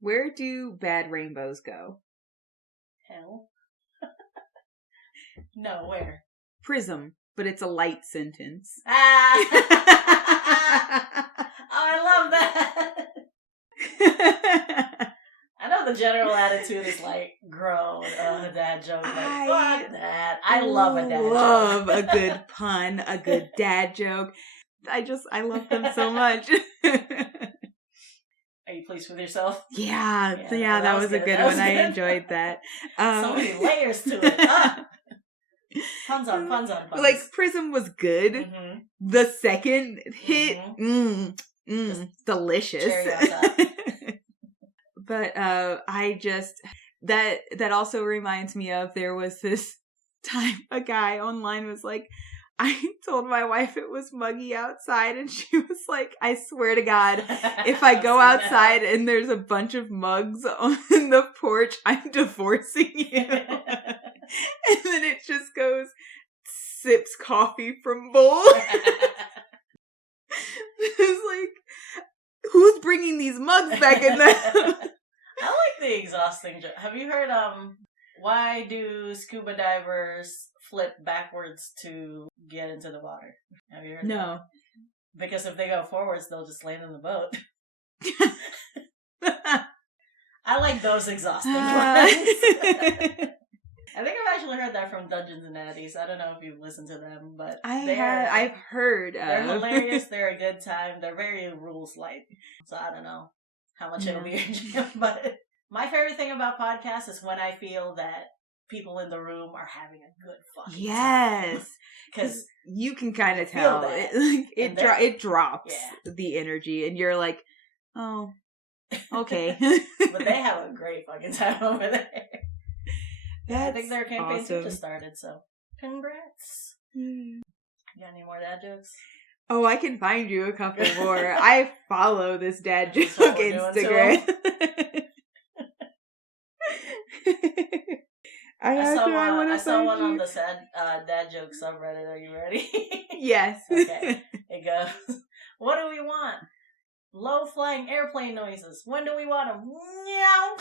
Where do bad rainbows go? Hell. No, where? Prism, but it's a light sentence. Ah! Oh, I love that. I know the general attitude is like, grown, a dad joke. Like, fuck that. I love a dad joke. Love a good pun, a good dad joke. I love them so much. Are you pleased with yourself? Yeah, that was a good one. I enjoyed that. So many layers to it. Puns on puns. Like, Prism was good. Mm-hmm. The second hit, delicious. Cherry on top. But that also reminds me of, there was this time a guy online was like, I told my wife it was muggy outside, and she was like, I swear to God, if I go outside and there's a bunch of mugs on the porch, I'm divorcing you. And then it just goes, sips coffee from bowl. It's like, who's bringing these mugs back in there? I like the exhausting joke. Have you heard, why do scuba divers flip backwards to get into the water? Have you heard that? Because if they go forwards, they'll just land in the boat. I like those exhausting ones. I think I've actually heard that from Dungeons and Daddies. I don't know if you've listened to them, but I've heard. They're hilarious. They're a good time. They're very rules light. So I don't know how much it'll be your jam. But my favorite thing about podcasts is when I feel that people in the room are having a good fucking time. Because you can kind of tell. It drops the energy, and you're like, oh, okay. But they have a great fucking time over there. I think their campaign too just started, so congrats. You got any more dad jokes? Oh, I can find you a couple more. I follow this dad joke Instagram. I saw one on the sad dad joke subreddit. Are you ready? Yes. Okay. It goes, what do we want? Low-flying airplane noises. When do we want them? Meow.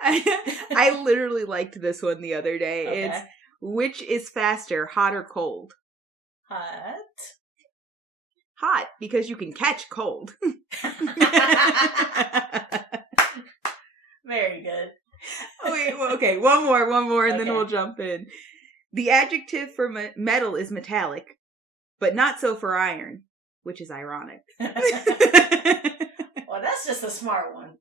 I literally liked this one the other day. Okay. It's, which is faster, hot or cold? Hot, because you can catch cold. Very good. Wait, okay, one more, and then we'll jump in. The adjective for metal is metallic, but not so for iron, which is ironic. Well, that's just a smart one.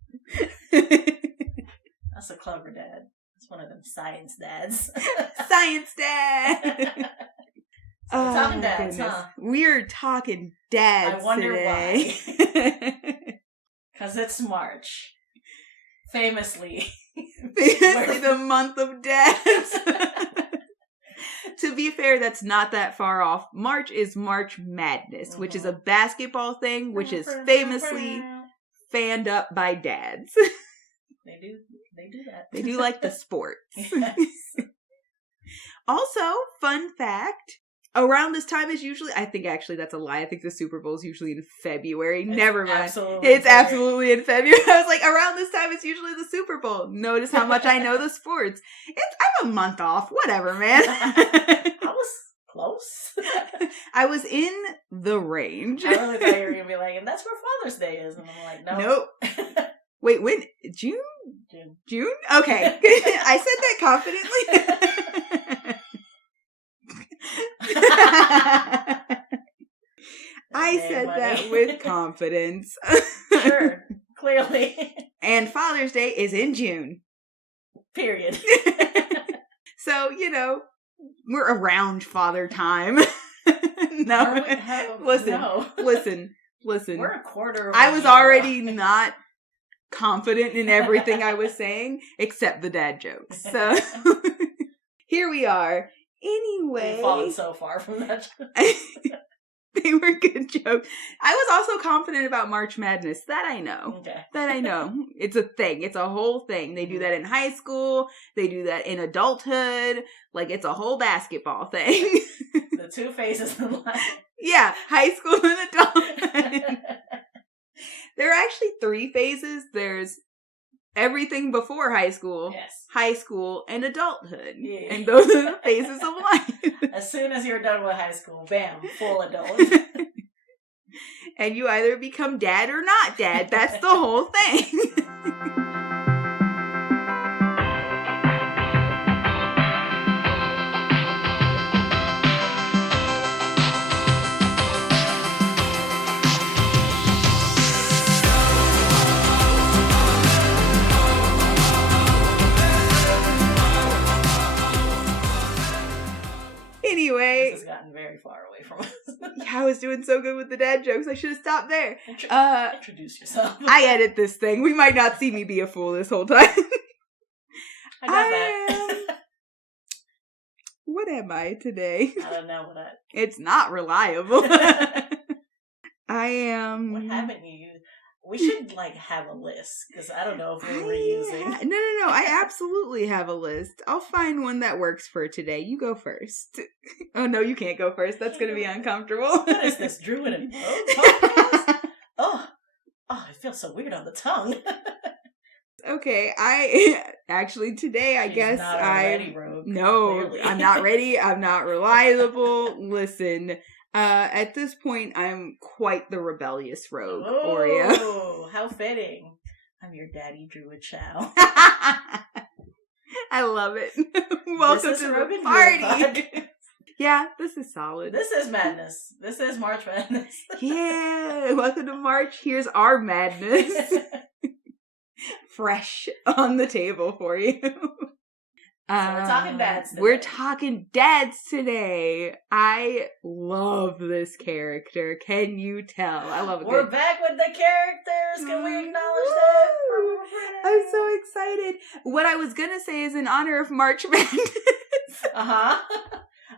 That's a clever dad. It's one of them science dads. Science dad! We're talking dads, goodness. huh? We're talking dads I wonder today. why. Because it's March. Famously the month of dads. To be fair, that's not that far off. March is March Madness, which is a basketball thing, which is famously fanned up by dads. They do that. They do like the sports. Yes. Also, fun fact, around this time is usually, I think actually that's a lie. I think the Super Bowl is usually in February. Never mind. It's absolutely in February. I was like, around this time it's usually the Super Bowl. Notice how much I know the sports. I'm a month off. Whatever, man. I was close. I was in the range. I really thought you were going to be like, and that's where Father's Day is. And I'm like, no. Nope. Wait, when? June? June? Okay. I said that confidently. I said that with confidence. Sure. Clearly. And Father's Day is in June. Period. So, we're around father time. No. Listen. We're a quarter of I was already not confident in everything I was saying, except the dad jokes. So, here we are. Anyway. We've fallen so far from that. They were good jokes. I was also confident about March Madness. That I know. Okay. That I know. It's a thing. It's a whole thing. They do that in high school. They do that in adulthood. Like, it's a whole basketball thing. The two phases in life. Yeah. High school and adulthood. There are actually 3 phases. There's everything before high school, high school, and adulthood. Yeah. And those are the phases of life. As soon as you're done with high school, bam, full adult. And you either become dad or not dad. That's the whole thing. Anyway. This has gotten very far away from us. Yeah, I was doing so good with the dad jokes. I should have stopped there. Introduce yourself. I edit this thing. We might not see me be a fool this whole time. I got that. What am I today? I don't know what It's not reliable. I am... What haven't you... We should, have a list, because I don't know if we're reusing. No. I absolutely have a list. I'll find one that works for today. You go first. Oh, no, you can't go first. That's going to be uncomfortable. What is this, Druid and Rogue podcast? Oh, it feels so weird on the tongue. Okay, today I guess not already rogue. No, Clearly. I'm not ready. I'm not reliable. Listen. At this point, I'm quite the rebellious rogue, Oria. Oh, how fitting. I'm your daddy druid chow. I love it. Welcome to the party. Yeah, this is solid. This is madness. This is March Madness. Yeah, welcome to March. Here's our madness. Fresh on the table for you. So we're talking dads today. We're talking dads today. I love this character. Can you tell? I love it. We're back with the characters. Can we acknowledge that? I'm so excited. What I was going to say is in honor of March Madness. Uh-huh.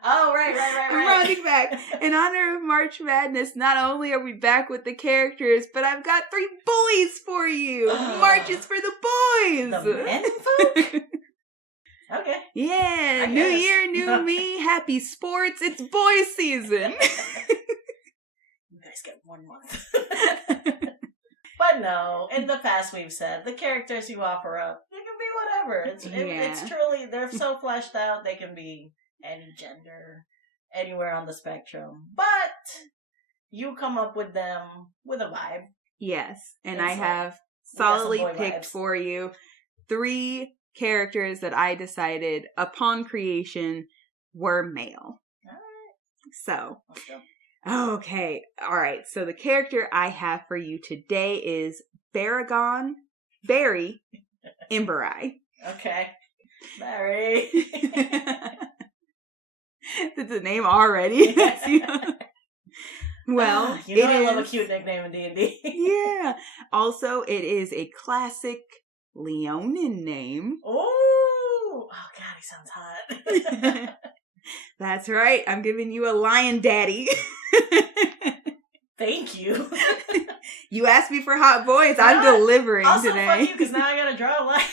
Oh, right. I'm running back. In honor of March Madness, not only are we back with the characters, but I've got 3 boys for you. March is for the boys. The men folk? Okay. Yeah, new year, new me, happy sports. It's boy season. You guys get 1 month. But no, in the past we've said the characters you offer up, they can be whatever. It's truly, they're so fleshed out, they can be any gender, anywhere on the spectrum. But you come up with them with a vibe. Yes, and I have solidly picked for you 3 characters that I decided upon creation were male. Alright. So, let's go. Okay. Alright, so the character I have for you today is Baragon, Barry, Emberye. Okay. Barry. That's a name already. Well, I love a cute nickname in D&D. Yeah. Also, it is a classic Leonin name. Oh God, he sounds hot. That's right. I'm giving you a lion daddy. Thank you. You asked me for hot boys. I'm delivering also, today. fuck you, because now I gotta draw a line.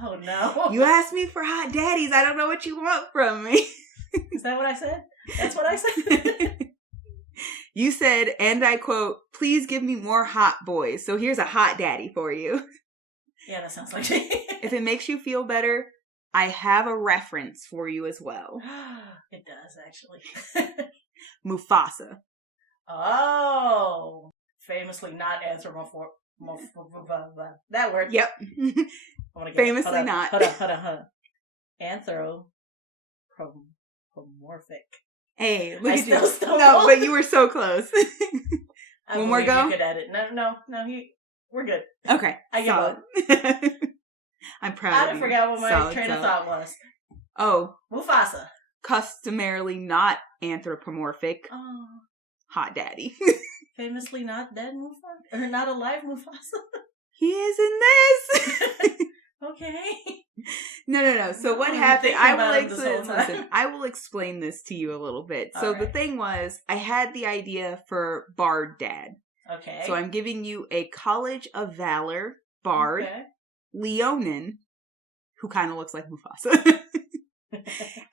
Oh no. You asked me for hot daddies. I don't know what you want from me. Is that what I said? That's what I said? You said, and I quote, "Please give me more hot boys." So here's a hot daddy for you. Yeah, that sounds like me. If it makes you feel better, I have a reference for you as well. It does, actually. Mufasa. Oh. Famously not that word. Yep. Famously not. Hold on. Anthropomorphic. Hey, look at you. Stumbled. No, but you were so close. One more go? You could edit. No, we're good. Okay. I give up. I'm proud of you. I forgot what my train of thought was. Oh. Mufasa. Customarily not anthropomorphic. Oh. Hot daddy. Famously not dead Mufasa? Or not alive Mufasa? He is in this. Okay. No. So what happened? I will explain this to you a little bit. So the thing was, I had the idea for Bard Dad. Okay. So I'm giving you a College of Valor Bard, Leonin, who kind of looks like Mufasa.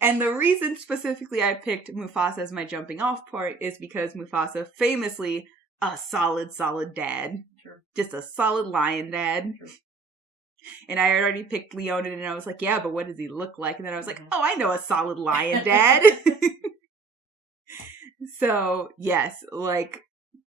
And the reason specifically I picked Mufasa as my jumping off point is because Mufasa famously a solid dad. True. Just a solid lion dad. True. And I had already picked Leonin, and I was like, yeah, but what does he look like? And then I was like, Mhm. oh, I know a solid lion dad. So, yes, like,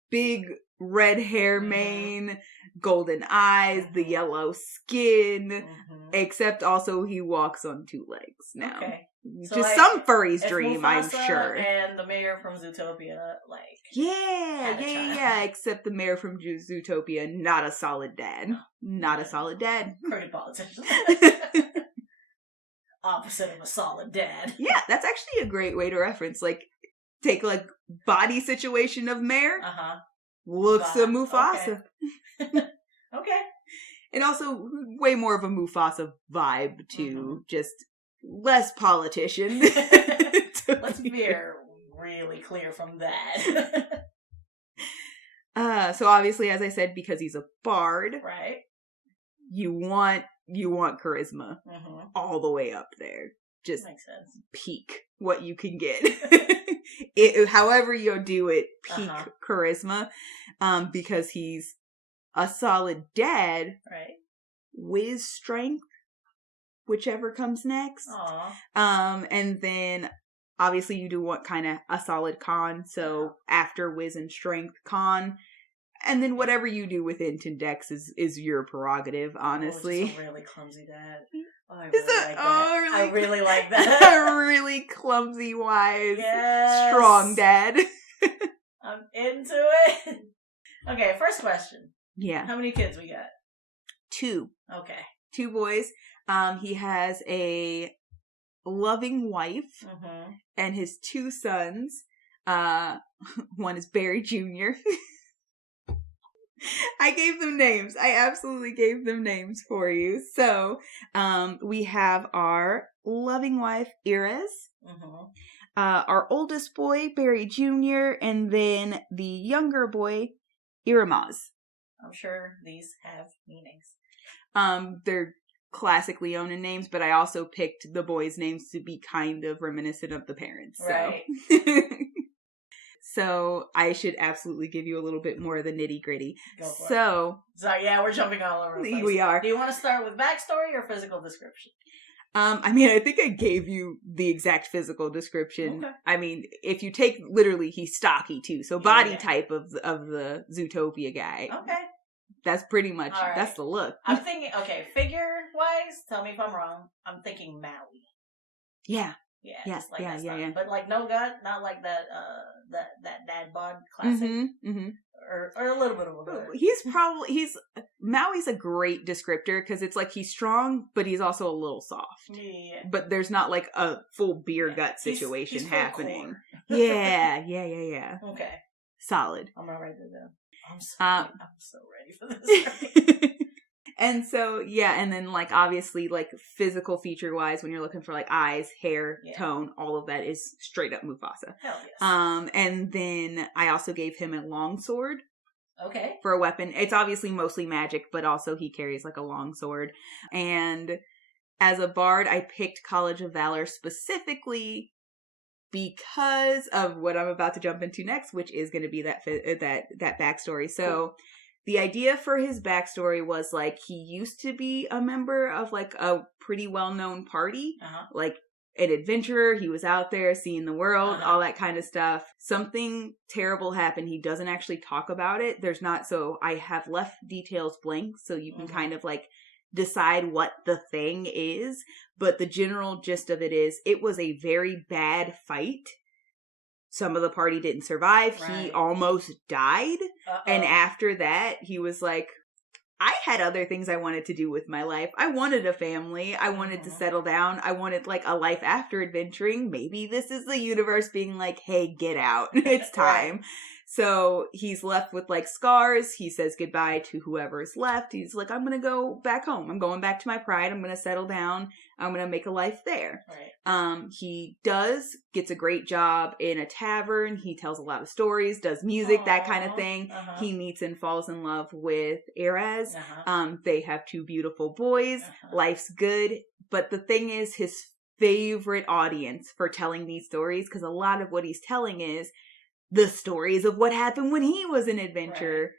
big red hair mane, golden eyes, the yellow skin, except also he walks on 2 legs now. Okay. So, just like, some furry's dream, Mufasa I'm sure. And the mayor from Zootopia, like... Yeah, except the mayor from Zootopia, not a solid dad. Not a solid dad. Pretty politician. Opposite of a solid dad. Yeah, that's actually a great way to reference. Like, take, like, body situation of mayor. Looks a Mufasa. Okay. And also, way more of a Mufasa vibe, too. Just less politician. Let's be really clear from that. So obviously, as I said, because he's a bard, right? You want charisma all the way up there. Just makes sense. Peak what you can get. However you do it, peak charisma. Because he's a solid dad. Right. Whiz strength, whichever comes next. And then obviously you do want kind of a solid con. So after whiz and strength, con. And then whatever you do with int and dex is your prerogative, honestly. Just a really clumsy dad. I really like that. A really clumsy, wise, strong dad. I'm into it. Okay, first question. Yeah. How many kids we got? 2. Okay. 2 boys. He has a loving wife and his 2 sons. One is Barry Jr. I gave them names. I absolutely gave them names for you. So, we have our loving wife, Iris. Our oldest boy, Barry Jr., and then the younger boy, Iramaz. I'm sure these have meanings. They're classic Leonin names, but I also picked the boys' names to be kind of reminiscent of the parents. Right. So I should absolutely give you a little bit more of the nitty gritty. So yeah, we're jumping all over the place. We are. Do you want to start with backstory or physical description? I mean, I think I gave you the exact physical description. Okay. I mean, if you take literally, he's stocky too. So body type of the Zootopia guy. Okay. That's pretty much, that's the look. I'm thinking, okay, figure-wise, tell me if I'm wrong, I'm thinking Maui. Yeah. Yeah, just like that stuff. But like no gut, not like that dad bod classic. Or a little bit of a gut. Maui's a great descriptor because it's like he's strong, but he's also a little soft. Yeah. But there's not like a full beer gut situation he's happening. Yeah. Okay. Solid. I'm gonna write that down. I'm so ready for this. And so, yeah, and then, like, obviously, like, physical feature-wise, when you're looking for, like, eyes, hair, tone, all of that is straight up Mufasa. Hell yes. And then I also gave him a longsword. Okay. For a weapon. It's obviously mostly magic, but also he carries, like, a longsword. And as a bard, I picked College of Valor specifically because of what I'm about to jump into next, which is going to be that backstory. So... Cool. The idea for his backstory was, like, he used to be a member of, like, a pretty well-known party. Like, an adventurer. He was out there seeing the world, all that kind of stuff. Something terrible happened. He doesn't actually talk about it. There's not, so I have left details blank so you can kind of, like, decide what the thing is. But the general gist of it is, it was a very bad fight. Some of the party didn't survive. Right. He almost died. And after that, he was like, I had other things I wanted to do with my life. I wanted a family. I wanted to settle down. I wanted, like, a life after adventuring. Maybe this is the universe being like, hey, get out. It's time. Right. So he's left with, like, scars. He says goodbye to whoever's left. He's like, I'm going to go back home. I'm going back to my pride. I'm going to settle down. I'm going to make a life there. Right. He gets a great job in a tavern. He tells a lot of stories, does music, that kind of thing. He meets and falls in love with Erez. They have 2 beautiful boys. Life's good. But the thing is, his favorite audience for telling these stories, because a lot of what he's telling is the stories of what happened when he was an adventurer. Right.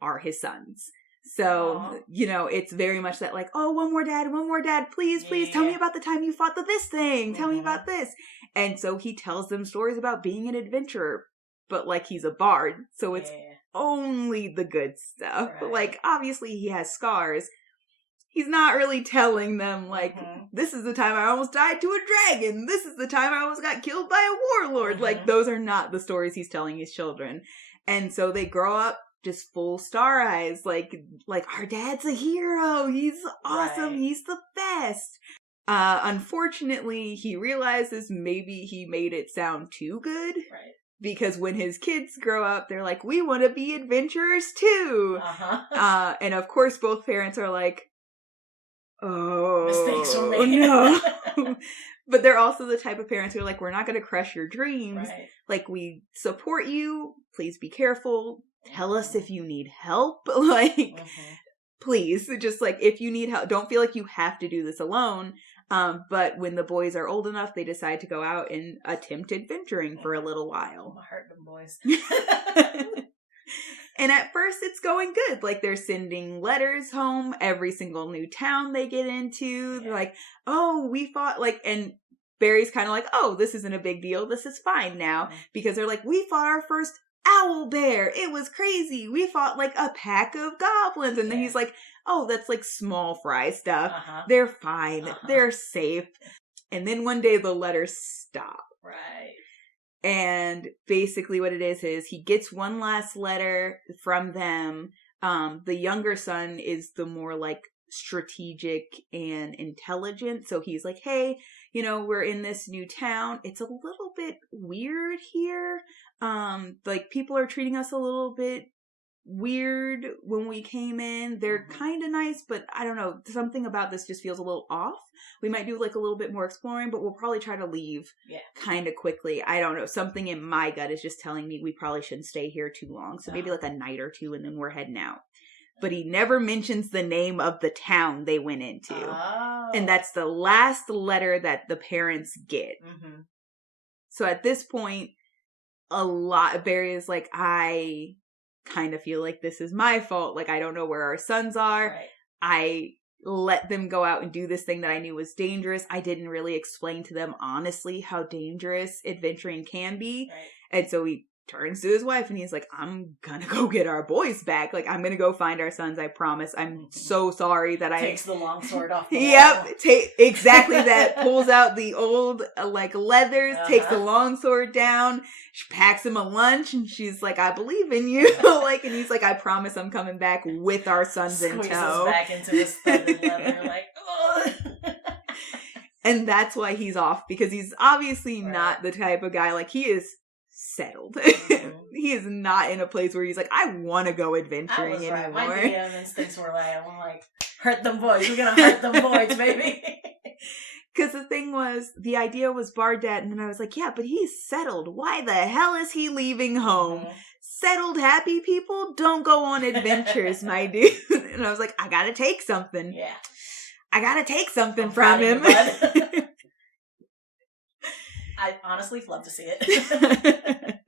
are his sons. So, Aww. you know, it's very much that like, oh, one more dad, please, tell me about the time you fought this thing. Tell me about this. And so he tells them stories about being an adventurer, but like he's a bard. So it's only the good stuff. Right. But like, obviously he has scars. He's not really telling them like, this is the time I almost died to a dragon. This is the time I almost got killed by a warlord. Like, those are not the stories he's telling his children. And so they grow up just full star eyes, like our dad's a hero. He's awesome. Right. He's the best. Unfortunately, he realizes maybe he made it sound too good. Right. Because when his kids grow up, they're like, we want to be adventurers too. And of course, both parents are like, oh, mistakes were made. No. But they're also the type of parents who are like, we're not going to crush your dreams. Right. Like, we support you. Please be careful. Tell us if you need help. Like, please, just like, if you need help, don't feel like you have to do this alone. But when the boys are old enough, they decide to go out and attempt adventuring for a little while. I hurt them boys. And at first it's going good. Like, they're sending letters home every single new town they get into. They're like, oh, we fought, like, and Barry's kind of like, oh, this isn't a big deal. This is fine now. Because they're like, we fought our first owl bear. It was crazy. We fought like a pack of goblins. And then he's like, oh, that's like small fry stuff. They're fine. They're safe. And then one day the letters stop. Right. And basically what it is he gets one last letter from them. The younger son is the more like strategic and intelligent. So he's like, hey, you know, we're in this new town. It's a little bit weird here. Like, people are treating us a little bit weird when we came in. They're kind of nice, but I don't know. Something about this just feels a little off. We might do like a little bit more exploring, but we'll probably try to leave kind of quickly. I don't know. Something in my gut is just telling me we probably shouldn't stay here too long. So maybe like a night or two and then we're heading out. But he never mentions the name of the town they went into. Oh. And that's the last letter that the parents get. So at this point, Barry is like, I kind of feel like this is my fault. Like, I don't know where our sons are. Right. I let them go out and do this thing that I knew was dangerous. I didn't really explain to them honestly how dangerous adventuring can be. Right. And so he turns to his wife and he's like, I'm gonna go get our boys back. Like, I'm gonna go find our sons. I promise. I'm so sorry that takes the longsword off the wall. Exactly that. Pulls out the old like leathers, takes the longsword down. She packs him a lunch and she's like, I believe in you. Like, and he's like, I promise I'm coming back with our sons in tow. Squeezes back into his studded leather, like, oh. And that's why he's off, because he's obviously not the type of guy, like, he is settled. He is not in a place where he's like, I want to go adventuring anymore. Right. My DM instincts were like, I'm like, hurt them boys. We're gonna hurt them boys, baby. Because the thing was, the idea was Bardet, and then I was like, yeah, but he's settled. Why the hell is he leaving home? Settled, happy people don't go on adventures, my dude. And I was like, I gotta take something. Yeah. I gotta take something from him. I honestly love to see it.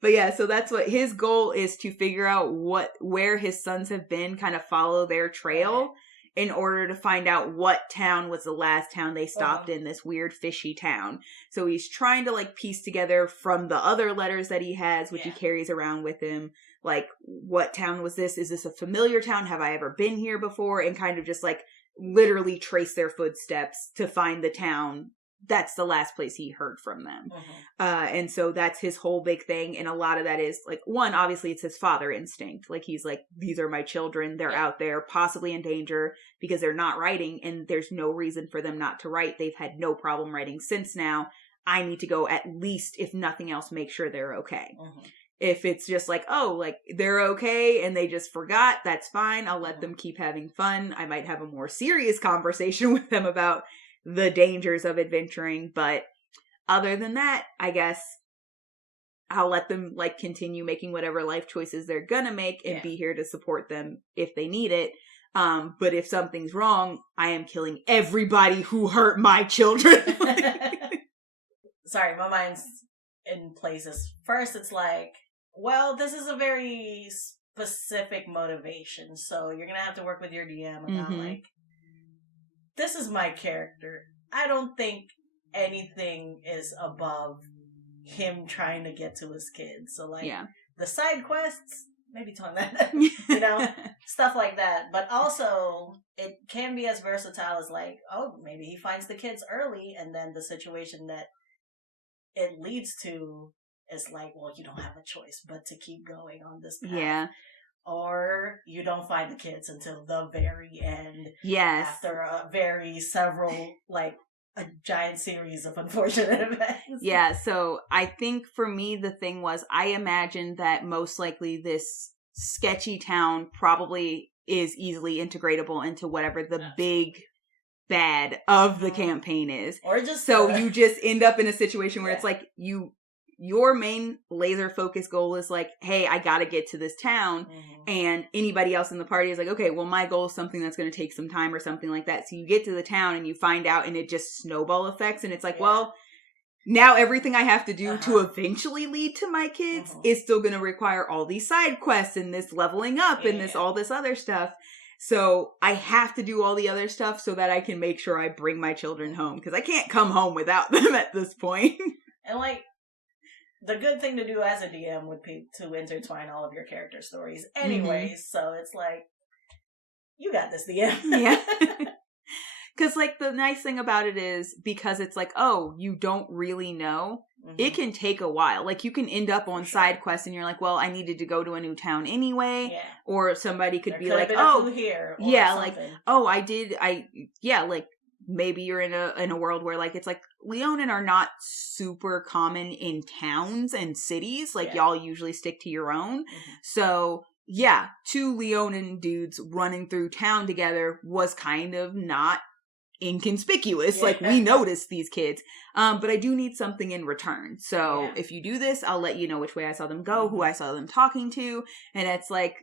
But yeah, so that's what his goal is, to figure out where his sons have been, kind of follow their trail in order to find out what town was the last town they stopped in, this weird fishy town. So he's trying to like piece together from the other letters that he has, which he carries around with him, like, what town was this? Is this a familiar town? Have I ever been here before? And kind of just like literally trace their footsteps to find the town. That's the last place he heard from them. And so that's his whole big thing. And a lot of that is like, one, obviously it's his father instinct. Like, he's like, these are my children. They're out there possibly in danger because they're not writing, and there's no reason for them not to write. They've had no problem writing since now. I need to go, at least, if nothing else, make sure they're okay. If it's just like, oh, like, they're okay and they just forgot, that's fine. I'll let them keep having fun. I might have a more serious conversation with them about the dangers of adventuring, but other than that, I guess I'll let them like continue making whatever life choices they're gonna make and be here to support them if they need it. But if something's wrong, I am killing everybody who hurt my children. Sorry, my mind's in places. First, it's like, well, this is a very specific motivation. So you're going to have to work with your DM about, like, this is my character. I don't think anything is above him trying to get to his kids. So, like, the side quests, maybe tone that, you know, stuff like that. But also, it can be as versatile as, like, oh, maybe he finds the kids early, and then the situation that it leads to is like, well, you don't have a choice but to keep going on this path. Yeah. Or you don't find the kids until the very end. Yes. After a giant series of unfortunate events. Yeah, so I think for me, the thing was, I imagined that most likely this sketchy town probably is easily integratable into whatever the big bad of the campaign is. Or just so you just end up in a situation where it's like your main laser focus goal is like, hey, I gotta get to this town, and anybody else in the party is like, okay, well, my goal is something that's going to take some time or something like that. So you get to the town and you find out, and it just snowball effects, and it's like, well, now everything I have to do to eventually lead to my kids is still going to require all these side quests and this leveling up and this all this other stuff. So I have to do all the other stuff so that I can make sure I bring my children home, because I can't come home without them at this point. And, like, the good thing to do as a DM would be to intertwine all of your character stories anyways. So it's like, you got this, DM. Yeah. Because, like, the nice thing about it is, because it's like, oh, you don't really know, it can take a while. Like, you can end up on side quests and you're like, well, I needed to go to a new town anyway. Yeah. Or somebody could be like, oh, here, or yeah, something. like, oh, like, maybe you're in a world where, like, it's like, Leonin are not super common in towns and cities. Like, y'all usually stick to your own. So, yeah, two Leonin dudes running through town together was kind of not inconspicuous. Like, we noticed these kids. But I do need something in return. So, if you do this, I'll let you know which way I saw them go, who I saw them talking to. And it's like,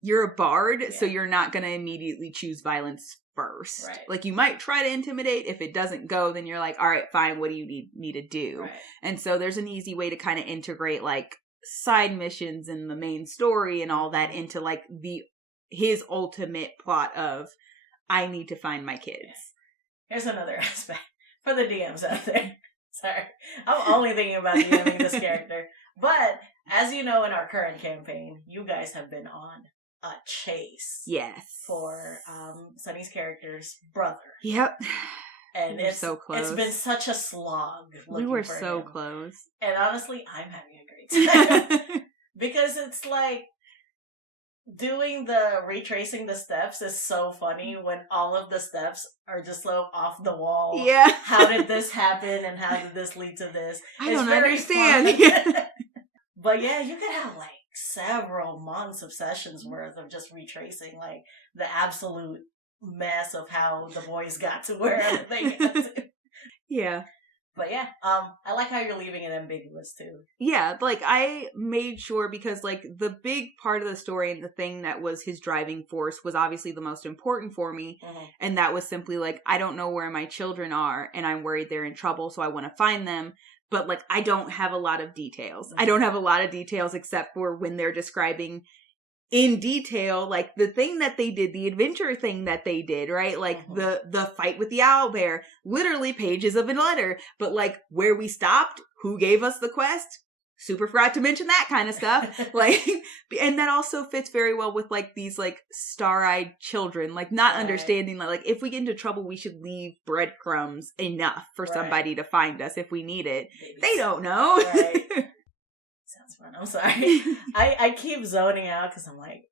you're a bard, so you're not going to immediately choose violence first. Right. Like, you might try to intimidate. If it doesn't go, then you're like, all right, fine, what do you need me to do? Right. And so there's an easy way to kind of integrate, like, side missions and the main story and all that into, like, his ultimate plot of, I need to find my kids. Here's another aspect for the DMs out there. Sorry, I'm only thinking about DMing this character. But as you know, in our current campaign, you guys have been on a chase. Yes. For Sunny's character's brother. Yep. And it's so close. It's been such a slog. We were so close. And honestly, I'm having a great time. Because it's like, doing the retracing the steps is so funny when all of the steps are just so off the wall. Yeah. How did this happen and how did this lead to this? I don't understand. But yeah, you could have like several months of sessions worth of just retracing like the absolute mess of how the boys got to wherever they got to. Yeah. But yeah, I like how you're leaving it ambiguous too. Yeah, like I made sure, because like the big part of the story and the thing that was his driving force was obviously the most important for me. And that was simply like, I don't know where my children are and I'm worried they're in trouble, so I want to find them. But like, I don't have a lot of details. I don't have a lot of details except for when they're describing in detail, like the thing that they did, the adventure thing that they did, right? Like the fight with the owlbear, literally pages of a letter, but like where we stopped, who gave us the quest, super forgot to mention that kind of stuff. Like, and that also fits very well with like these like star-eyed children, like not understanding that like if we get into trouble, we should leave breadcrumbs enough for somebody to find us if we need it. Babies. They don't know. Sounds fun. I'm sorry. I keep zoning out because I'm like,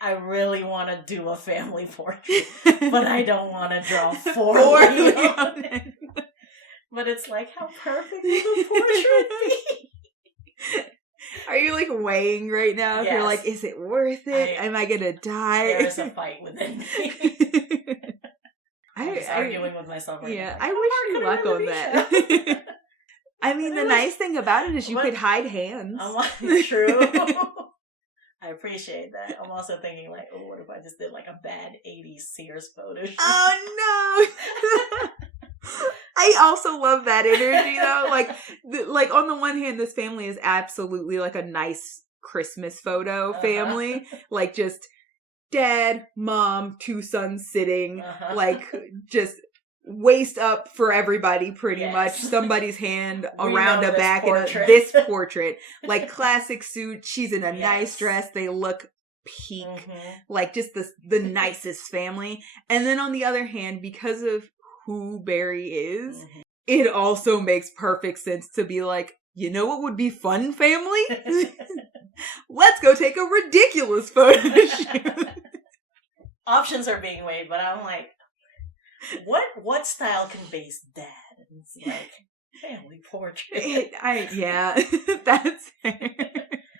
I really want to do a family portrait, but I don't want to draw four Leonin. But it's like, how perfect would the portrait be? Are you like weighing right now? Yes. You're like, is it worth it? Am I gonna die? There's a fight within me. I'm just arguing with myself right now. Like, I wish you luck on that. I mean, the nice thing about it is you could hide hands. True. I appreciate that. I'm also thinking like, oh, what if I just did like a bad 80s Sears photo shoot? Oh, no. I also love that energy, though. Like on the one hand, this family is absolutely like a nice, Christmas photo family. Like, just dad, mom, 2 sons sitting, like, just waist up for everybody, pretty much. Somebody's hand around a back in this portrait. Like, classic suit. She's in a nice dress. They look peak. Like, just the nicest family. And then on the other hand, because of who Barry is, it also makes perfect sense to be like, you know what would be fun, family? Let's go take a ridiculous photo shoot. Options are being weighed, but I'm like, what style conveys dad? It's like family portrait. Yeah, that's fair.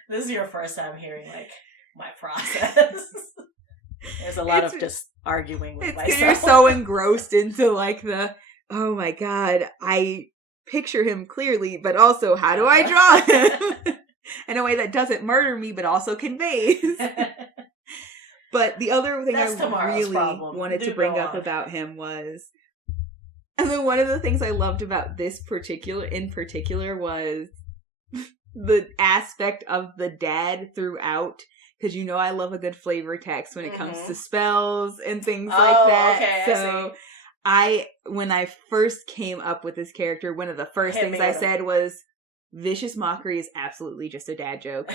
This is your first time hearing like my process. There's a lot of just arguing with myself. You're so engrossed into like oh my god, I picture him clearly, but also how do I draw him in a way that doesn't murder me, but also conveys. But the other thing I really wanted to bring up about him was, and then one of the things I loved about this in particular was the aspect of the dad throughout. Because you know I love a good flavor text when it comes to spells and things like that. Okay, so when I first came up with this character, one of the first things I said was, Vicious Mockery is absolutely just a dad joke.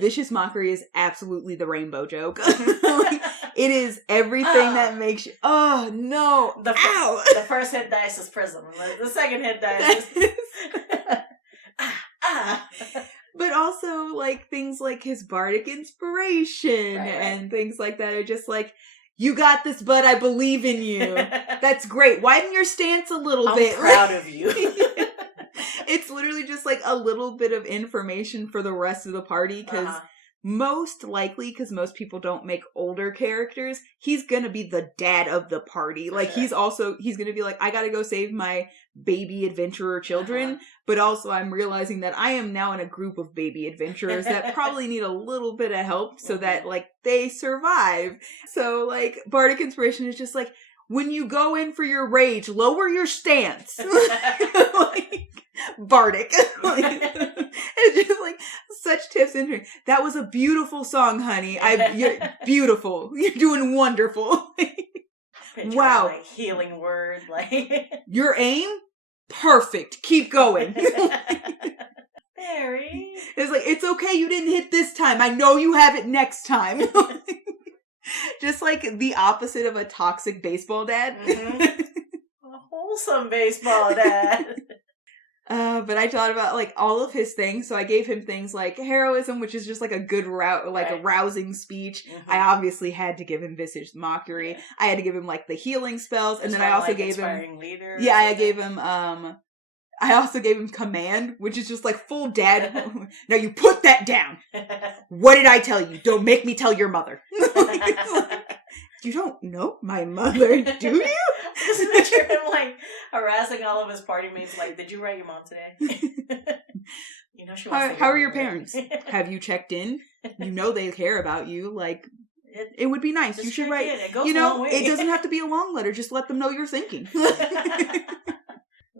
Vicious Mockery is absolutely the rainbow joke. Like, it is everything that makes you, oh no, ow! The first hit dice is Prism. The second hit dice is... But also, like, things like his Bardic Inspiration and things like that are just like, you got this, bud, I believe in you. That's great. Widen your stance a little bit. I'm proud of you. It's literally just like a little bit of information for the rest of the party, because most likely, because most people don't make older characters, he's gonna be the dad of the party. Like, he's gonna be like, I gotta go save my baby adventurer children, but also I'm realizing that I am now in a group of baby adventurers that probably need a little bit of help so that, like, they survive. So, like, Bardic Inspiration is just like, when you go in for your rage, lower your stance. Like, Bardic. Like, it's just like such tips in here. That was a beautiful song, honey. You're beautiful. You're doing wonderful. Wow. Like, healing word. Like, your aim? Perfect. Keep going. Barry. It's like, it's okay you didn't hit this time. I know you have it next time. Just like the opposite of a toxic baseball dad. A wholesome baseball dad. But I thought about like all of his things. So I gave him things like heroism, which is just like a good a rousing speech. I obviously had to give him Vicious Mockery. I had to give him like the healing spells, and then I also gave him I also gave him Command, which is just like full dad. Now you put that down. What did I tell you? Don't make me tell your mother. You don't know my mother, do you? Just picture him like harassing all of his party mates. Like, did you write your mom today? You know she wants how are your parents? Have you checked in? You know they care about you. Like, it would be nice. You should write. It doesn't have to be a long letter. Just let them know you're thinking.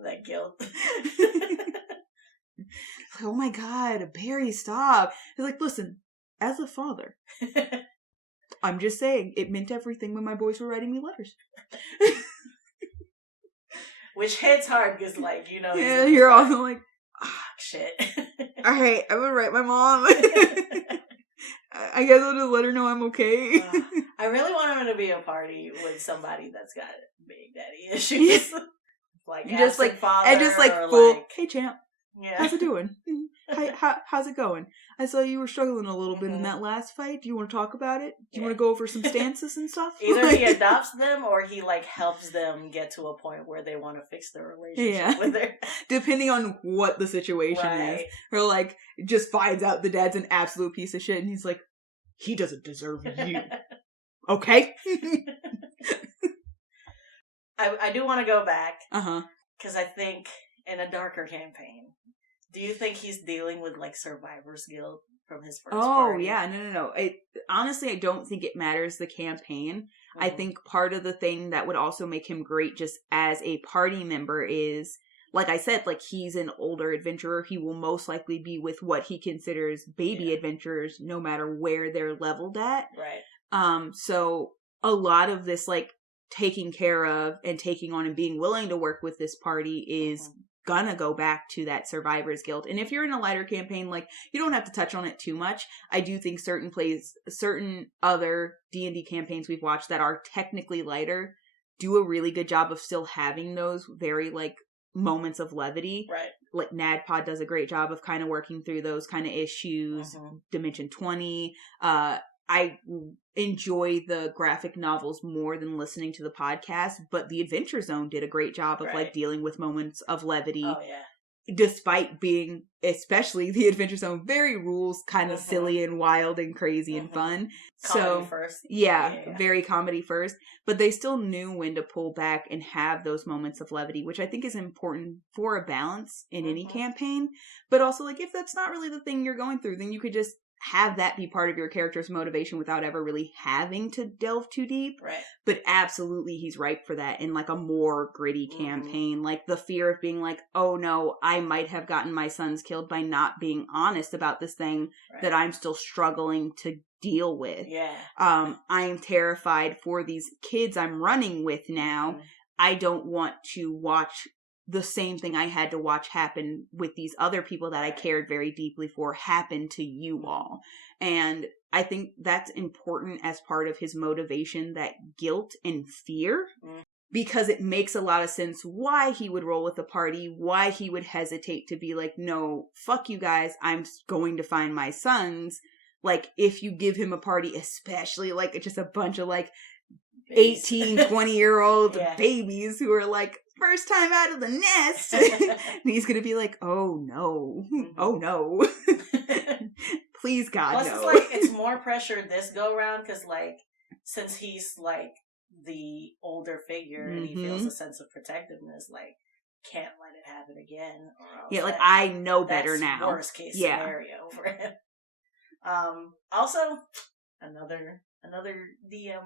That guilt. Oh my god, Barry, stop. He's like, listen, as a father, I'm just saying, it meant everything when my boys were writing me letters. Which hits hard because, like, you know. Yeah, you're all like, shit. Alright, I'm gonna write my mom. I guess I'll just let her know I'm okay. I really want him to be a party with somebody that's got big daddy issues. Like, just like father, and just like full, like, hey champ, how's it doing? How's it going? I saw you were struggling a little bit in that last fight. Do you want to talk about it? Do you want to go over some stances and stuff? Either he adopts them or he like helps them get to a point where they want to fix their relationship with her. Depending on what the situation is. Or like just finds out the dad's an absolute piece of shit and he's like, he doesn't deserve you. Okay? I do want to go back. Because I think in a darker campaign, do you think he's dealing with like survivor's guilt from his first party? Oh, yeah. No. Honestly, I don't think it matters the campaign. I think part of the thing that would also make him great just as a party member is, like I said, like he's an older adventurer. He will most likely be with what he considers baby adventurers, no matter where they're leveled at. Right. So a lot of this, like, taking care of and taking on and being willing to work with this party is gonna go back to that Survivor's Guild. And if you're in a lighter campaign, like, you don't have to touch on it too much. I do think certain other D&D campaigns we've watched that are technically lighter do a really good job of still having those very, like, moments of levity. Right. Like, NADPOD does a great job of kind of working through those kind of issues. Dimension 20. I enjoy the graphic novels more than listening to the podcast, but the Adventure Zone did a great job of like dealing with moments of levity. Oh, yeah. Despite being, especially the Adventure Zone, very rules kind of silly and wild and crazy and fun. Comedy first. Yeah, very comedy first. But they still knew when to pull back and have those moments of levity, which I think is important for a balance in any campaign. But also, like, if that's not really the thing you're going through, then you could just have that be part of your character's motivation without ever really having to delve too deep. Right. But absolutely he's ripe for that in like a more gritty campaign. Like the fear of being like, oh no, I might have gotten my sons killed by not being honest about this thing that I'm still struggling to deal with. Yeah. I'm terrified for these kids I'm running with now. I don't want to watch the same thing I had to watch happen with these other people that I cared very deeply for happen to you all. And I think that's important as part of his motivation, that guilt and fear, because it makes a lot of sense why he would roll with the party, why he would hesitate to be like, no, fuck you guys, I'm going to find my sons. Like, if you give him a party, especially like just a bunch of like 18, 20-year-old babies who are like, first time out of the nest. And he's gonna be like, oh no. Oh no. Please God, plus, no. It's like, it's more pressure this go round because, like, since he's like the older figure and he feels a sense of protectiveness, like, can't let it happen again, or else like, I know better now. Worst case scenario for him. Also, another DM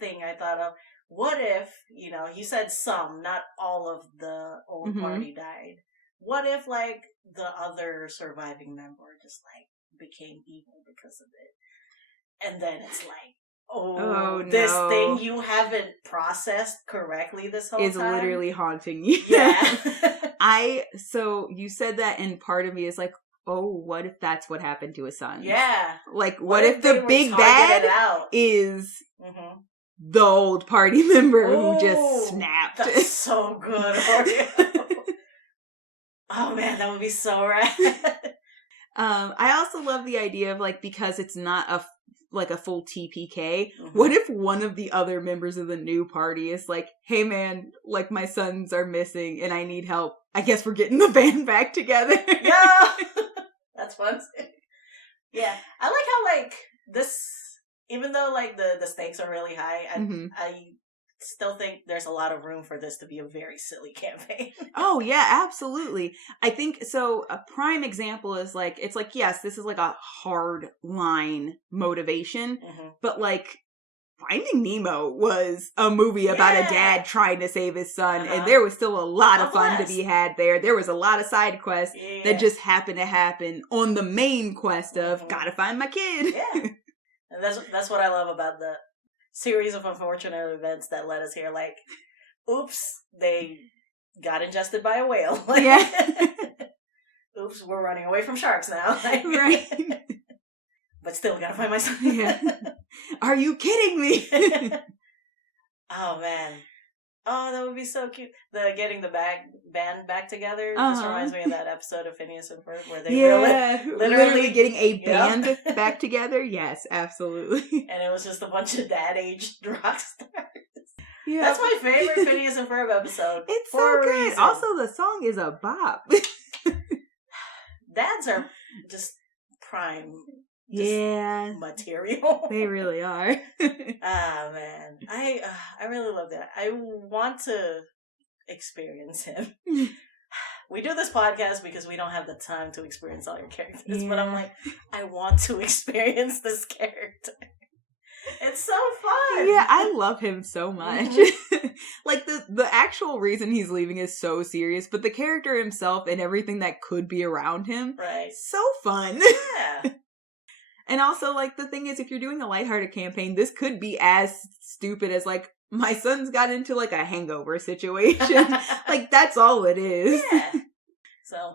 thing I thought of. What if, you said some, not all of the old party died. What if, like, the other surviving member just, like, became evil because of it? And then it's like, this thing you haven't processed correctly this whole time is literally haunting you. Yeah. So you said that, and part of me is like, oh, what if that's what happened to his son? Yeah. Like, what if the big bad is the old party member who just snapped? That's so good, Oreo. Oh man, that would be so rad. I also love the idea of, like, because it's not a full TPK, what if one of the other members of the new party is like, hey man, like, my sons are missing and I need help. I guess we're getting the band back together. Yeah! That's fun. Yeah. I like how, like, this, even though, like, the stakes are really high, I still think there's a lot of room for this to be a very silly campaign. Oh, yeah, absolutely. I think, so a prime example is, like, it's like, yes, this is, like, a hard line motivation, but, like, Finding Nemo was a movie about a dad trying to save his son, and there was still a lot of fun to be had there. There was a lot of side quests that just happened to happen on the main quest of, gotta find my kid. Yeah. And that's what I love about the series of unfortunate events that led us here. Like, oops, they got ingested by a whale. Oops, we're running away from sharks now. Right. But still gotta find my son. Yeah. Are you kidding me? Oh, man. Oh, that would be so cute. The getting the band back together just reminds me of that episode of Phineas and Ferb where they were literally getting a band back together. Yes, absolutely. And it was just a bunch of dad-aged rock stars. Yeah. That's my favorite Phineas and Ferb episode. It's so good. Reason. Also, the song is a bop. Dads are just prime. Material. They really are. Ah, man. I really love that. I want to experience him. We do this podcast because we don't have the time to experience all your characters, but I'm like, I want to experience this character. It's so fun. Yeah, I love him so much. Like, the actual reason he's leaving is so serious, but the character himself and everything that could be around him, right? So fun. Yeah. And also, like, the thing is, if you're doing a lighthearted campaign, this could be as stupid as, like, my son's got into, like, a hangover situation. Like, that's all it is. Yeah. So,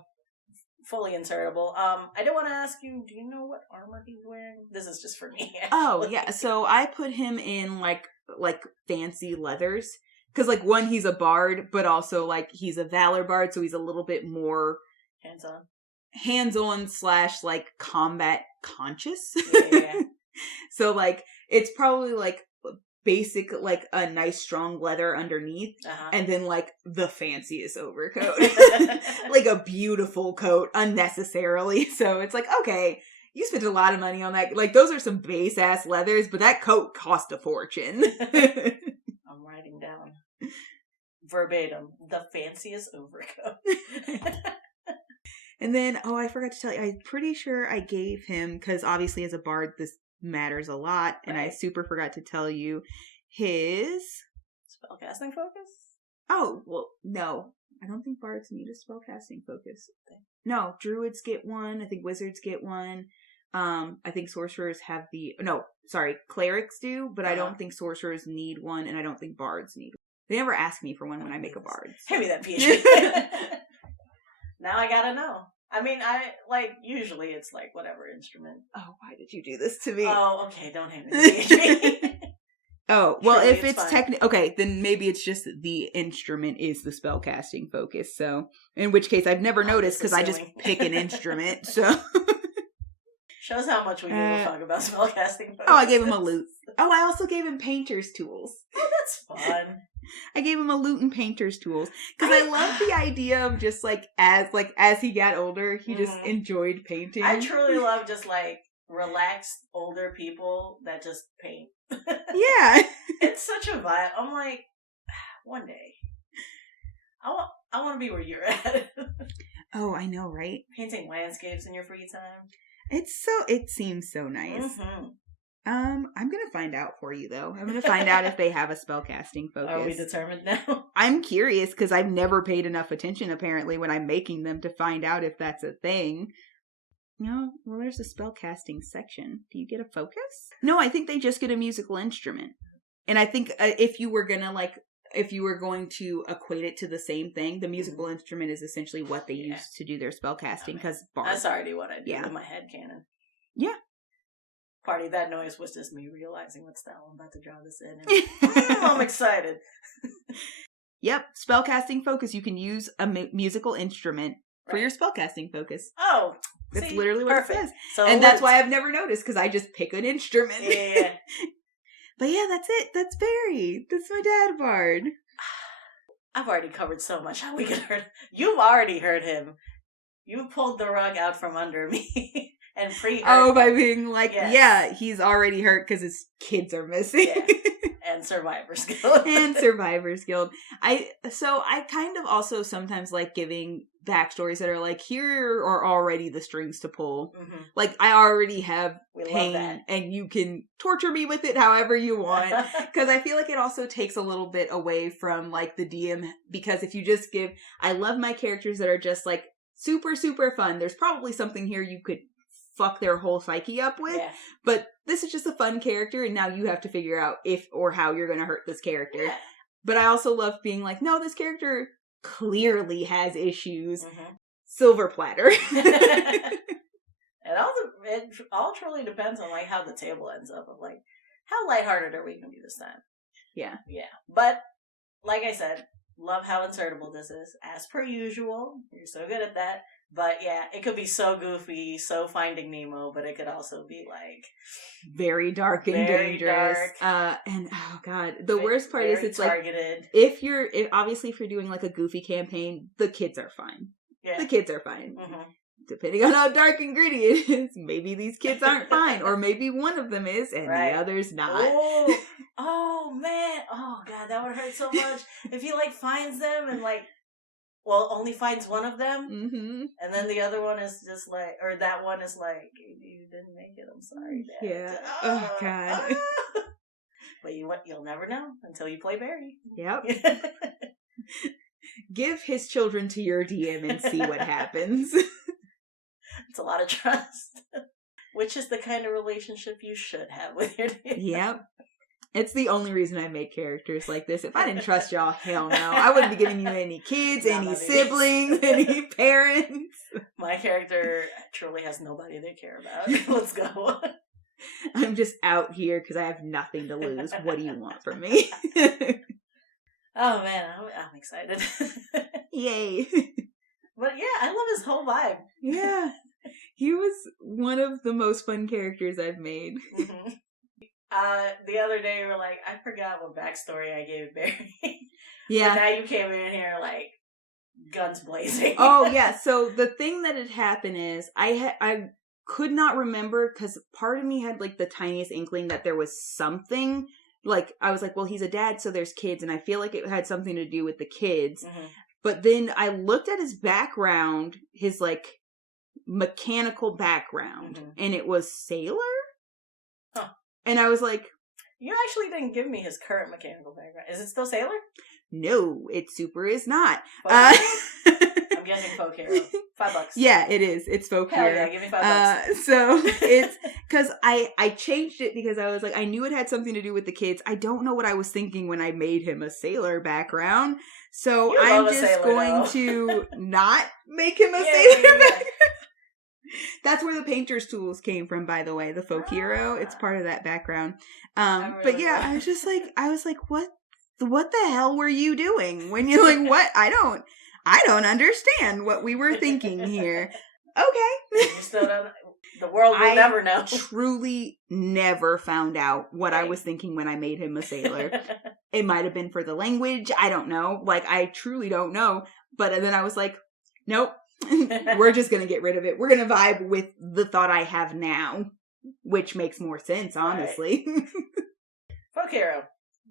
fully insertable. I do want to ask you, do you know what armor he's wearing? This is just for me, actually. Oh, yeah. So, I put him in, like fancy leathers. Because, like, one, he's a bard, but also, like, he's a Valor bard, so he's a little bit more... hands-on / like, combat conscious. Yeah. So, like, it's probably, like, basic, like, a nice strong leather underneath, and then, like, the fanciest overcoat. Like, a beautiful coat, unnecessarily. So, it's like, okay, you spent a lot of money on that. Like, those are some base-ass leathers, but that coat cost a fortune. I'm writing down verbatim, the fanciest overcoat. And then, I forgot to tell you, I'm pretty sure I gave him, because obviously as a bard, this matters a lot, and I super forgot to tell you his... spellcasting focus? Oh, well, no. I don't think bards need a spellcasting focus. No, druids get one, I think wizards get one. I think sorcerers have clerics do, but I don't think sorcerers need one, and I don't think bards need one. They never ask me for one when I make a bard. So. Hand me that PhD. Now I gotta know. I mean, usually it's like whatever instrument. Oh, why did you do this to me? Oh, okay, don't hand me the PhD. Oh, well, Surely if it's technically... Okay, then maybe it's just the instrument is the spellcasting focus, so... In which case, I've never noticed, because I just pick an instrument, so... Shows how much we give a fuck about spellcasting focus. Oh, I gave him a lute. Oh, I also gave him painter's tools. Oh, that's fun. I gave him a lute and painter's tools. Because I love the idea of just, as he got older, he just enjoyed painting. I truly love just, relaxed older people that just paint. Yeah. It's such a vibe. I'm like, one day, I want to be where you're at. Oh, I know, right? Painting landscapes in your free time. It seems so nice. Mm-hmm. I'm gonna find out for you, though. I'm gonna find out if they have a spellcasting focus. Are we determined now? I'm curious, because I've never paid enough attention, apparently, when I'm making them to find out if that's a thing. No, well, there's a spellcasting section. Do you get a focus? No, I think they just get a musical instrument. And I think if you were going to equate it to the same thing, the musical instrument is essentially what they use to do their spellcasting, because that's already what I do with my headcanon. Yeah. Party, that noise was just me realizing what style I'm about to draw this in. And, I'm excited. Yep, spellcasting focus. You can use a musical instrument for your spellcasting focus. Oh, that's literally what it says. So and that's why I've never noticed, because I just pick an instrument. Yeah. But yeah, that's it. That's Barry. That's my dad bard. I've already covered so much how we could hurt. You've already heard him. You pulled the rug out from under me. And by being like, he's already hurt because his kids are missing. Yeah. And Survivor's Guild. I kind of also sometimes like giving backstories that are like, here are already the strings to pull. Mm-hmm. Like, I already have pain, and you can torture me with it however you want. Because I feel like it also takes a little bit away from, like, the DM. Because if you just give... I love my characters that are just, like, super, super fun. There's probably something here you could fuck their whole psyche up with. Yeah. But this is just a fun character, and now you have to figure out if or how you're going to hurt this character. Yeah. But I also love being like, no, this character clearly has issues. Mm-hmm. Silver platter. It all truly depends on, like, how the table ends up. Of, like, how lighthearted are we going to be this time? Yeah. Yeah. But, like I said, love how insertable this is. As per usual. You're so good at that. But yeah, it could be so goofy, so Finding Nemo, but it could also be like very dark and dangerous. And oh god, the worst part is it's targeted. Like if you're doing like a goofy campaign, the kids are fine. Yeah. The kids are fine. Mm-hmm. Depending on how dark and gritty it is, maybe these kids aren't fine, or maybe one of them is and the other's not. Oh man, oh god, that would hurt so much if he like finds them and like. Well, only finds one of them, and then the other one is just like, or that one is like, you didn't make it, I'm sorry, Dad. Yeah. Oh, God. what? You'll never know until you play Barry. Yep. Give his children to your DM and see what happens. It's a lot of trust. Which is the kind of relationship you should have with your DM. Yep. It's the only reason I make characters like this. If I didn't trust y'all, hell no. I wouldn't be giving you any kids, any siblings, any parents. My character truly has nobody they care about. Let's go. I'm just out here because I have nothing to lose. What do you want from me? Oh man, I'm excited. Yay. But yeah, I love his whole vibe. Yeah. He was one of the most fun characters I've made. Mm-hmm. The other day we were like, I forgot what backstory I gave Barry. Yeah. But now you came in here like guns blazing. Oh yeah. So the thing that had happened is I could not remember because part of me had like the tiniest inkling that there was something. Like I was like, well, he's a dad, so there's kids, and I feel like it had something to do with the kids. Mm-hmm. But then I looked at his background, his like mechanical background, mm-hmm. and it was sailor. Huh. And I was like, you actually didn't give me his current mechanical background. Is it still sailor? No, it super is not. I'm guessing folk hero. $5. Yeah, it is. It's folk Hell hero. Yeah, give me $5. So it's because I changed it because I was like, I knew it had something to do with the kids. I don't know what I was thinking when I made him a sailor background. So I'm just going to not make him a sailor background. That's where the painter's tools came from, by the way. The folk hero. It's part of that background. But yeah, I was like, what the hell were you doing when you're like, what? I don't understand what we were thinking here. Okay. You still don't. The world will never know. Truly never found out what I was thinking when I made him a sailor. It might have been for the language. I don't know. Like, I truly don't know. But then I was like, nope. We're just going to get rid of it. We're going to vibe with the thought I have now, which makes more sense, honestly. Right. Folk hero.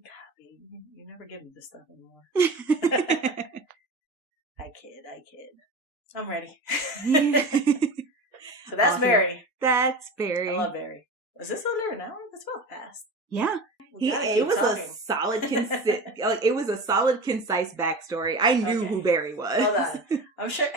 God, you never give me this stuff anymore. I kid. I'm ready. So that's awesome. Barry. That's Barry. I love Barry. Is this under an hour? That's well fast. Yeah. It was a solid, concise backstory. I knew who Barry was. Hold on. I'm sure.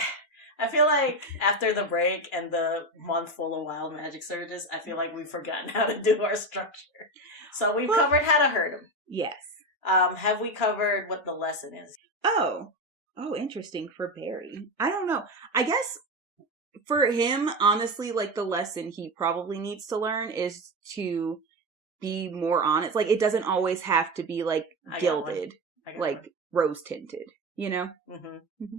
I feel like after the break and the month full of wild magic surges, I feel like we've forgotten how to do our structure. So we've covered how to hurt him. Yes. Have we covered what the lesson is? Oh, interesting for Barry. I don't know. I guess for him, honestly, like the lesson he probably needs to learn is to be more honest. Like it doesn't always have to be like gilded, like rose tinted, you know? Mm-hmm. Mm-hmm.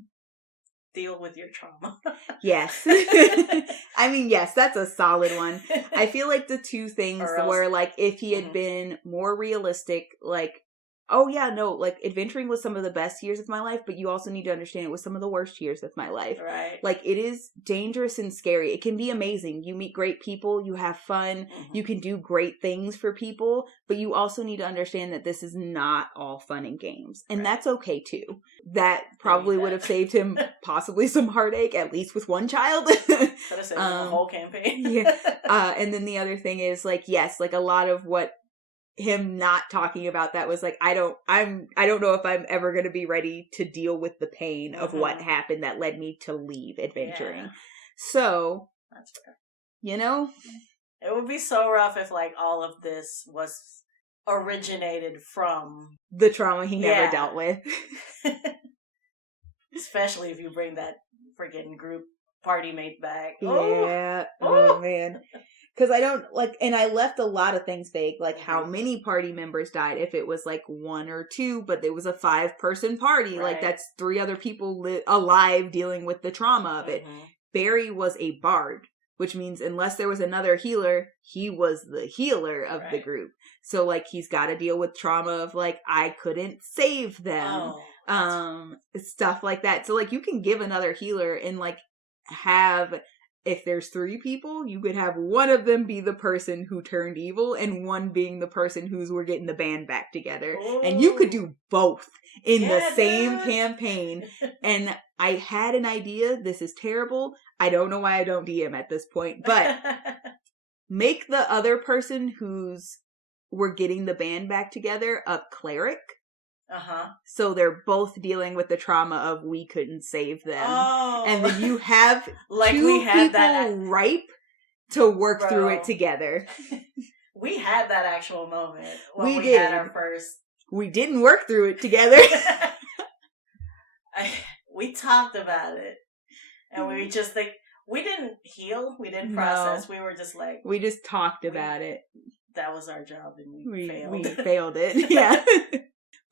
Deal with your trauma. Yes. I mean, yes, that's a solid one. I feel like the two things were like, if he had been more realistic, like, oh yeah, no, like adventuring was some of the best years of my life, but you also need to understand it was some of the worst years of my life. Right. Like it is dangerous and scary. It can be amazing. You meet great people, you have fun, you can do great things for people, but you also need to understand that this is not all fun and games. And that's okay too. That probably would have saved him possibly some heartache, at least with one child. Could have saved him the whole campaign. Yeah. And then the other thing is like, yes, like a lot of what him not talking about that was like, I don't know if I'm ever going to be ready to deal with the pain of what happened that led me to leave adventuring. Yeah. So, that's fair. You know, it would be so rough if like all of this was originated from the trauma he never dealt with. Especially if you bring that freaking group party mate back. Yeah. Oh man. Because I don't, like, and I left a lot of things vague, like how many party members died, if it was, like, 1 or 2, but it was a 5-person party. Right. Like, that's 3 other people alive dealing with the trauma of it. Barry was a bard, which means unless there was another healer, he was the healer of the group. So, like, he's got to deal with trauma of, like, I couldn't save them. Stuff like that. So, like, you can give another healer and, like, have... If there's 3 people, you could have one of them be the person who turned evil and one being the person we're getting the band back together. Ooh. And you could do both in the same campaign. And I had an idea. This is terrible. I don't know why I don't DM at this point. But make the other person who's were getting the band back together a cleric. Uh-huh. So they're both dealing with the trauma of we couldn't save them. Oh. And then you have like two we had people that ripe to work through it together. We had that actual moment when we did. had our first. We didn't work through it together. We talked about it. And we just we didn't heal. We didn't process. No. We were just like. We just talked about it. That was our job and we failed. We failed it. Yeah.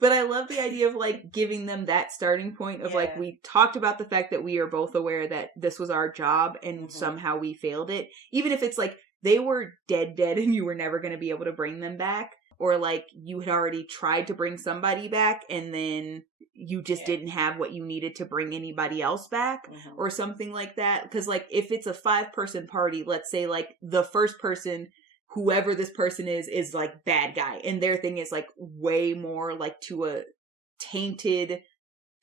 But I love the idea of, like, giving them that starting point of, like, we talked about the fact that we are both aware that this was our job and somehow we failed it. Even if it's, like, they were dead and you were never going to be able to bring them back. Or, like, you had already tried to bring somebody back and then you just didn't have what you needed to bring anybody else back. Or something like that. Because, like, if it's a 5-person party, let's say, like, the first person... whoever this person is like bad guy. And their thing is like way more like to a tainted,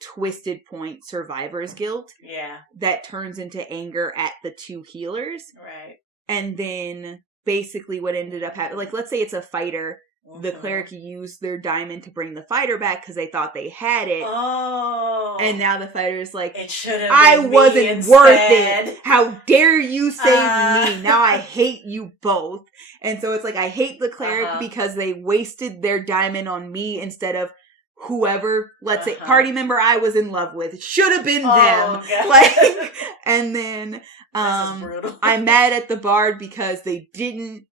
twisted point survivor's guilt. Yeah. That turns into anger at the two healers. Right. And then basically what ended up happening, like let's say it's a fighter. The cleric used their diamond to bring the fighter back because they thought they had it. Oh. And now the fighter's like, it should have I wasn't worth it. How dare you save me? Now I hate you both. And so it's like, I hate the cleric because they wasted their diamond on me instead of whoever, let's say, party member I was in love with. It should have been them. God. Like, and then I'm mad at the bard because they didn't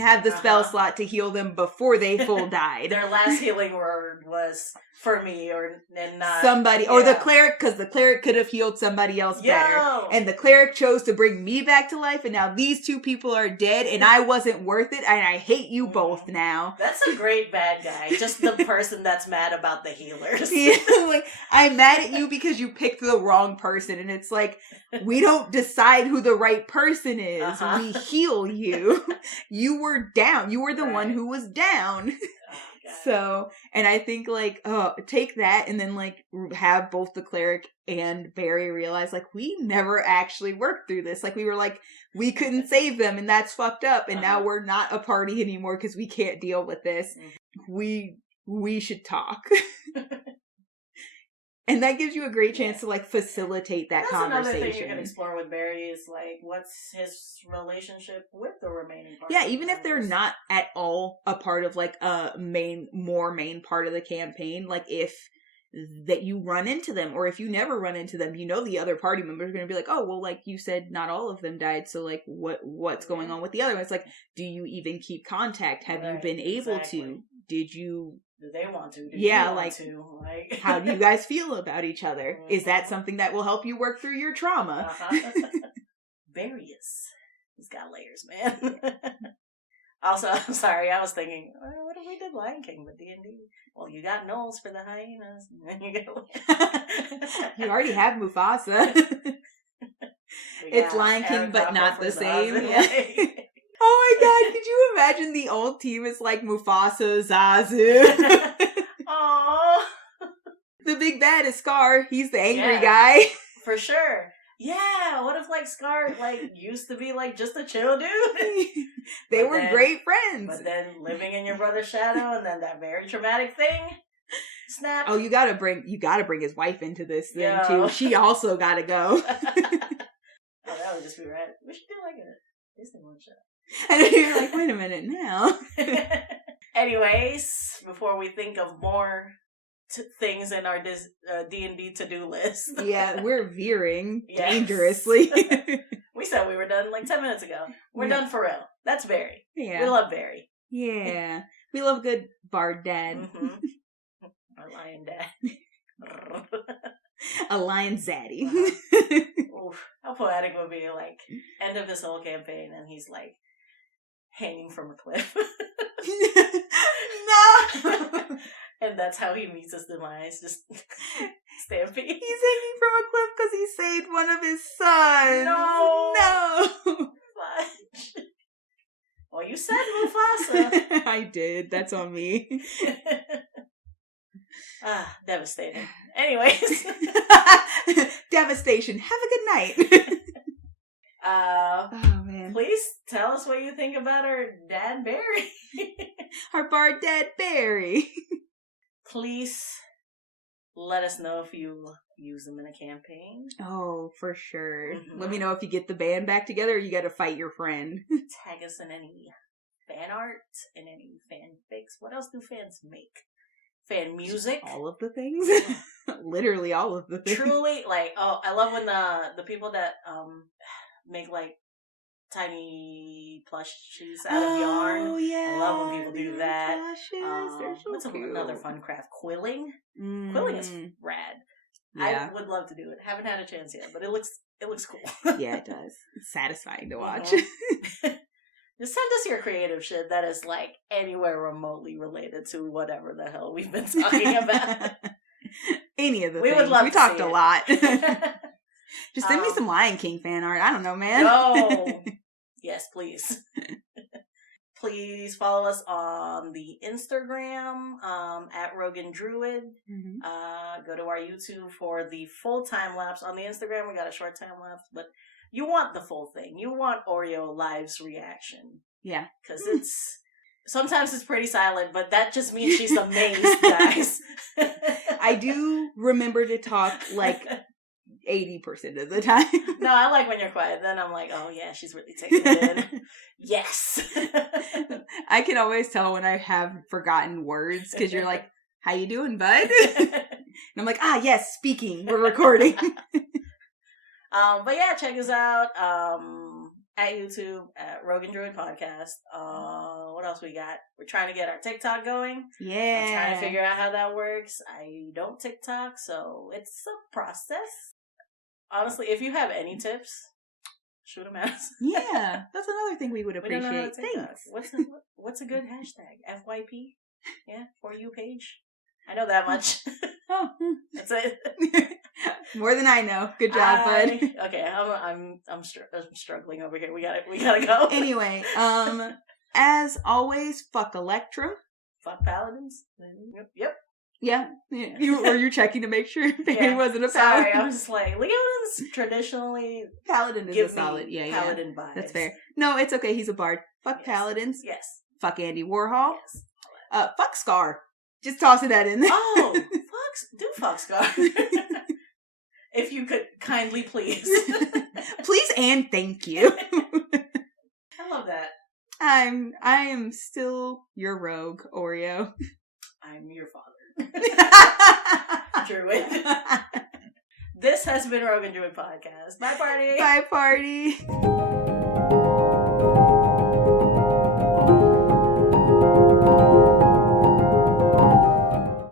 have the spell slot to heal them before they full died. Their last healing word was for me and not somebody or the cleric, because the cleric could have healed somebody else better. And the cleric chose to bring me back to life, and now these two people are dead, and I wasn't worth it, and I hate you both now. That's a great bad guy. Just the person that's mad about the healers. Like, I'm mad at you because you picked the wrong person, and it's like, we don't decide who the right person is. We heal you. You were down. You were the one who was down. So, and I think, like, take that and then, like, have both the cleric and Barry realize, like, we never actually worked through this. Like, we were like, we couldn't save them, and that's fucked up, and now we're not a party anymore because we can't deal with this. We should talk. And that gives you a great chance to, like, facilitate that conversation. That's another thing you can explore with Barry is, like, what's his relationship with the remaining party? Yeah, even if they're not at all a part of, like, a main part of the campaign, like, if that you run into them, or if you never run into them, you know the other party members are going to be like, oh, well, like, you said not all of them died, so, like, what's going on with the other one? It's like, do you even keep contact? Have you been able to? Did you... Do they want to? Do yeah, you like, want to? Like, how do you guys feel about each other? Is that something that will help you work through your trauma? Various. He's got layers, man. Also, I'm sorry, I was thinking, what if we did Lion King with D&D? Well, you got Knowles for the hyenas, and then you got... You already have Mufasa. It's Lion King, but not the same. Yeah. Oh my god, could you imagine the old team is like Mufasa, Zazu? Aww. The big bad is Scar. He's the angry guy. For sure. Yeah, what if, like, Scar, like, used to be, like, just a chill dude? They were great friends. But then living in your brother's shadow, and then that very traumatic thing, snap. Oh, you gotta bring his wife into this thing, too. She also gotta go. Oh, that would just be right. We should do, like, a Disney one shot. And then you're like, wait a minute now. Anyways, before we think of more things in our D&D to-do list. Yeah, we're veering dangerously. We said we were done like 10 minutes ago. We're done for real. That's Barry. Yeah. We love Barry. Yeah. We love good bard dad. Mm-hmm. Our lion dad. A lion zaddy. Oof, how poetic would be, like, end of this whole campaign and he's like hanging from a cliff. No! And that's how he meets his demise, just stampede. He's hanging from a cliff because he saved one of his sons. No! Fudge. Well, you said Mufasa. I did. That's on me. Devastating. Anyways. Devastation. Have a good night. Oh, man. Please tell us what you think about our dad, Barry. Our bard dad, Barry. Please let us know if you use them in a campaign. Oh, for sure. Mm-hmm. Let me know if you get the band back together or you gotta fight your friend. Tag us in any fan art, in any fanfics. What else do fans make? Fan music? All of the things. Literally all of the things. Truly, like, I love when the people that make, like, tiny plushies out of yarn. Oh, yeah. I love when people do that. Plushes. They're so What's cute. another fun craft? Quilling? Quilling is rad. Yeah. I would love to do it. Haven't had a chance yet, but it looks cool. Yeah, it does. It's satisfying to watch. Just send us your creative shit that is, like, anywhere remotely related to whatever the hell we've been talking about. Any of the we things. Would love we to talked see a it. lot. Just send me some Lion King fan art. I don't know, man. No. Yes, please. Please follow us on the Instagram at Rogan Druid. Mm-hmm. Go to our YouTube for the full time lapse. On the Instagram, we got a short time lapse, but you want the full thing. You want Oreo Live's reaction. Yeah. Because sometimes it's pretty silent, but that just means she's amazed, guys. I do remember to talk like 80% of the time. No, I like when you're quiet. Then I'm like, oh yeah, she's really taking it in. Yes. I can always tell when I have forgotten words because you're like, how you doing, bud? And I'm like, yes, speaking. We're recording. But yeah, check us out at YouTube at Rogan Druid Podcast. What else we got? We're trying to get our TikTok going. Yeah. I'm trying to figure out how that works. I don't TikTok, so it's a process. Honestly, if you have any tips, shoot them at us. Yeah, that's another thing we would We don't know how to appreciate. TikTok. Thanks. What's a good hashtag? FYP? Yeah, For You page. I know that much. Oh, That's it. more than I know. Good job, bud. Okay, I'm struggling over here. We gotta go. Anyway, as always, fuck Electra. Fuck paladins. Yep. Yeah. You're checking to make sure Barry wasn't a paladin. Sorry, I was just like, Leonin's traditionally paladin is give a solid. me Yeah, paladin vibes. That's fair. No, it's okay. He's a bard. Fuck Yes. paladins. Yes. Fuck Andy Warhol. Yes. Fuck Scar. Just tossing that in there. Oh, fuck Scar. If you could kindly please. Please and thank you. I love that. I am still your rogue, Oreo. I'm your father. Druid. This has been Rogan Druid Podcast. Bye, party. Bye, party.